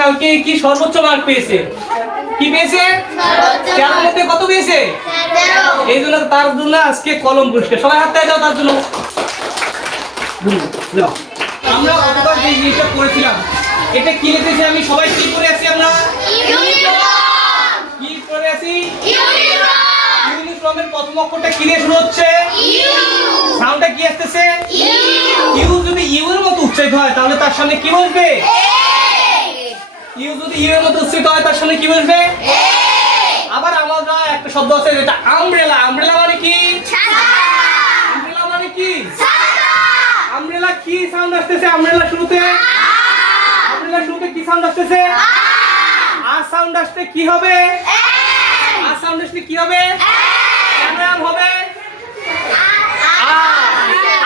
কালকে কি সর্বোচ্চ মার্ক পেয়েছে? কি পেয়েছে? 13 মধ্যে কত পেয়েছে? 13। এই জন্য তার জন্য আজকে কলম পুরস্কার। সবাই হাত তালি দাও তার জন্য। আমরা গতবার যে জিনিসটা করেছিলাম, এটা কি লিখেছি আমি? সবাই কি করে আছি আমরা? ইউনিফর্ম। কি করে আছি? ইউনিফর্ম। ইউনিফর্মের প্রথম অক্ষরটা কি দিয়ে শুরু হচ্ছে? ইউ। সাউন্ডটা কি আসছে? ইউ। ইউ যদি ইউ এর মতো উচ্চারিত হয় তাহলে তার সামনে কি বসবে? এ। ইউ যদি ইউ এর মতো উচ্চারিত হয় তার সামনে কি বসবে? এ। আবার আমরা একটা শব্দ আছে যেটা আমব্রেলা। আমব্রেলা মানে কি? ছাতা। আমব্রেলা মানে কি? ছাতা। আমব্রেলা কি সাউন্ড আসছে? আমব্রেলা শুরুতে আমব্রেলা শুরুতে কি সাউন্ড আসছে? আর সাউন্ড আসলে কি হবে? এ। আর সাউন্ড আসলে কি হবে? এ। কেন আম হবে?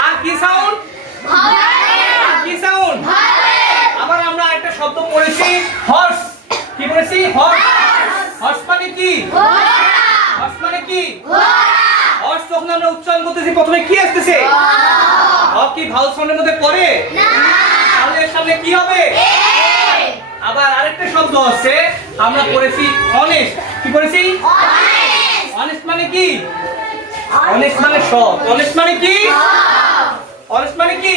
আর কি সাউন্ড হবে? আর কি সাউন্ড হবে? আবার আমরা একটা শব্দ পড়েছি হর্স। কি পড়েছি? হর্স। হর্স মানে কি? ঘোড়া। হর্স মানে কি? ঘোড়া। হর্স যখন আমরা উচ্চারণ করতেছি প্রথমে কি আসছে? অ কি ভাউল সাউন্ডের মধ্যে পড়ে? না। তাহলে এর সামনে কি হবে? এ। আবার আরেকটা শব্দ আছে আমরা পড়েছি অনেস্ট। কি পড়েছি? অনেস্ট। অনেস্ট মানে কি? অনেস্ট মানে সৎ। অনেস্ট মানে কি? অনেস্ট মানে কি?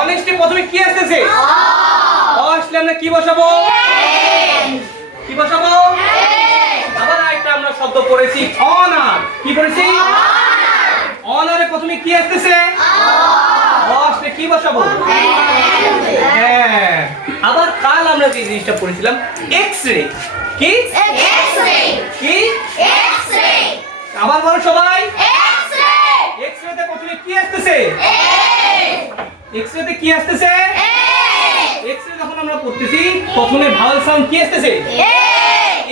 অনেস্টে প্রথমে কি আসছে? আসলে আমরা কি বসাবো? কি বসাবো? আবার আরেকটা আমরা শব্দ পড়েছি অনার। কি পড়েছি? অনারে প্রথমে কি আসছে? আসলে কি বসাবো? হ্যাঁ। আবার কাল আমরা যে জিনিসটা পড়েছিলাম এক্স-রে। কি? এক্স-রে। কি? এক্স-রে। আবার বলো সবাই। এক্স-রে। এক্স-রে তে প্রথমে কি আসছে? এ। এক্স-রে তে কি আসছে? এ। এক্স-রে যখন আমরা পড়তেছি প্রথমে ভাওয়েল সাউন্ড কি আসছে? এ।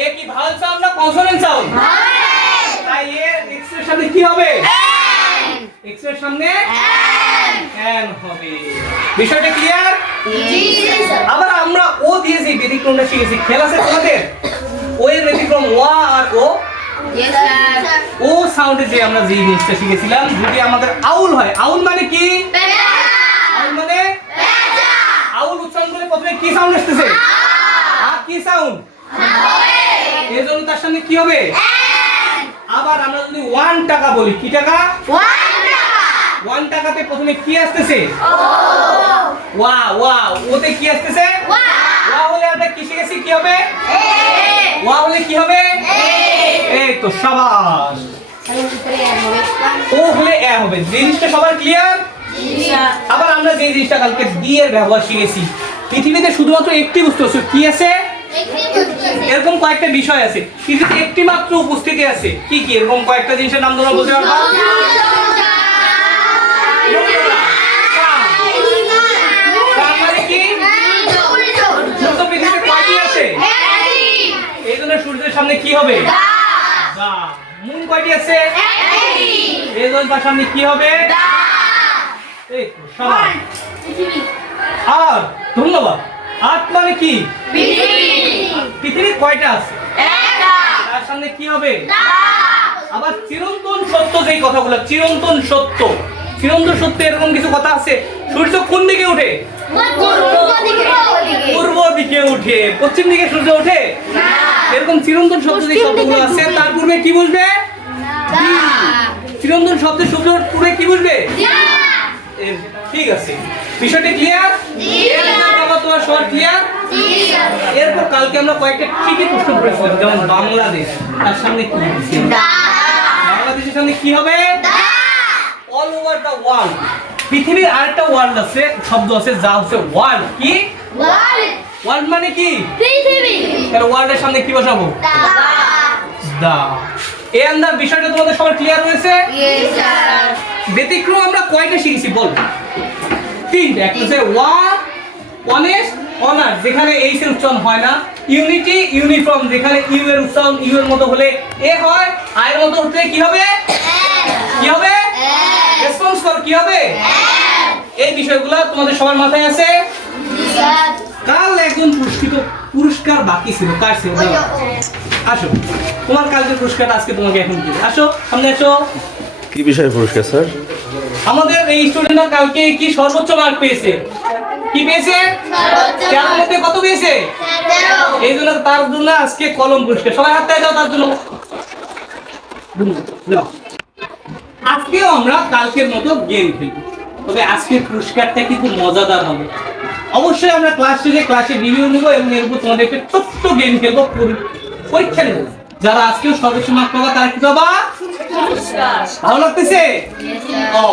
এ কি ভাওয়েল সাউন্ড না কনসোনেন্ট সাউন্ড? ভাওয়েল। তাই এ এক্স-রে এর সামনে কি হবে? এন। এক্স-রে এর সামনে এন। এন হবে। বিষয়টা ক্লিয়ার? জি স্যার। আবার আমরা ও দিয়েছি ব্যতিক্রমটা শিখেছি। খেয়াল আছে তোমাদের? ও এর ব্যতিক্রম ওয়া আর ও। Yes sir. ও সাউন্ডে যে আমরা যে জিনিসটা শিখেছিলাম যদি আমাদের আউল হয়। আউল মানে কি? পেঁচা। আউল মানে পেঁচা। আউল উচ্চারণ করলে প্রথমে কি সাউন্ড আসছে? আ। কি সাউন্ড? ভাওয়েল। এজন্য তার সামনে কি হবে? এন। আবার আমরা যদি 1 টাকা বলি, কি টাকা? 1 টাকা। 1 টাকাতে প্রথমে কি আসছে? ও। ওয়া। ওয়া ওতে কি আসছে? ওয়া। ওয়া হলে আমরা কি শিখেছি? কি হবে? এ। ওয়া হলে কি হবে? এ। এই তো শাবাশ। ও হলে এ হবে। জিনিসটা সবার ক্লিয়ার? জি স্যার। আবার আমরা যে জিনিসটা কালকে ডি এর ব্যবহার শিখেছি। পৃথিবীতে শুধুমাত্র একটি বস্তু আছে। কি আছে? একটি বস্তু। এরকম কয়েকটা বিষয় আছে। পৃথিবীতে একটি মাত্র উপস্থিতি আছে। কি কি? এরকম কয়েকটা জিনিসের নাম তোমরা বলতে পারবে? সূর্যের সামনে কি হবে? মুন কয়টি আছে? এই জন্য তার সামনে কি হবে? এই তো সবাই। আর ধন্যবাদ। আট মানে কি? পৃথিবী কয়টা আছে? একটা। তার সামনে কি হবে? আবার চিরন্তন সত্য যেই কথাগুলো, চিরন্তন সত্য। চিরন্তন সত্য এরকম কিছু কথা আছে। সূর্য কোন দিকে ওঠে? পূর্ব দিকে উঠে। পশ্চিম দিকে সূর্য ওঠে না। এরকম চিরন্তন শব্দ যে শব্দগুলো আছে তার পূর্বে কি বসবে? না। চিরন্তন শব্দের পূর্বে কি বসবে? না। ঠিক আছে। বিষয়টা ক্লিয়ার? জি স্যার। তোমার সবার ক্লিয়ার? জি স্যার। এরপর কালকে আমরা কয়েকটা ঠিকই প্রশ্ন করেছিলাম, যেমন বাংলাদেশ তার সামনে কি হবে? দা। বাংলাদেশের সামনে কি হবে? দা। All over the world. পৃথিবীর আরেকটা ওয়ার্ল্ড আছে, শব্দ আছে যা হচ্ছে ওয়ার্ল্ড। কি? ওয়ার্ল্ড। ওয়ার্ল্ড মানে কি? পৃথিবী। তাহলে ওয়ার্ল্ডের সামনে কি বসাবো? দা। দা। এই আন্দার বিষয়টা তোমাদের সবার ক্লিয়ার হয়েছে? Yes sir. ব্যতিক্রম আমরা কয়টা শিখেছি বল? তিনটা। একটা হচ্ছে ওয়া, অনেস্ট, অনার যেখানে এইচ এর উচ্চারণ হয় না। ইউনিটি, ইউনিফর্ম যেখানে ইউ এর উচ্চারণ ইউ এর মতো হলে এ হয়, আই এর মতো হলে কি হবে? কি হবে? রেসপন্স করো কি হবে? এই বিষয়গুলো তোমাদের সবার মাথায় আছে? জি স্যার। কাল একজন পুরস্কার বাকি ছিল। কার ছিল? আসো, তোমার কালকের পুরস্কারটা আজকে তোমাকে এখন দিই। আসো সামনে আসো। কি বিষয়ে পুরস্কার স্যার? আমাদের এই স্টুডেন্টরা কালকে কি সর্বোচ্চ মার্ক পেয়েছে? কি পেয়েছে? 4 মধ্যে কত পেয়েছে? 13। এই জন্য তার জন্য আজকে কলম পুরস্কার। সবাই হাত তালি দাও তার জন্য। আজকেও আমরা কালকের মতো গেম খেলবো, তবে আজকের পুরস্কারটা কিন্তু মজাদার হবে। অবশ্যই আমরা ক্লাস শেষে ক্লাসে রিভিউ নেবো এবং এর উপর তোমাদের একটা ছোট্ট গেম খেলবো, পরীক্ষা নেবো। যারা আজকেও সর্বোচ্চ মার্ক পাবা তারা কি পাবা? ভালো লাগতেছে? ও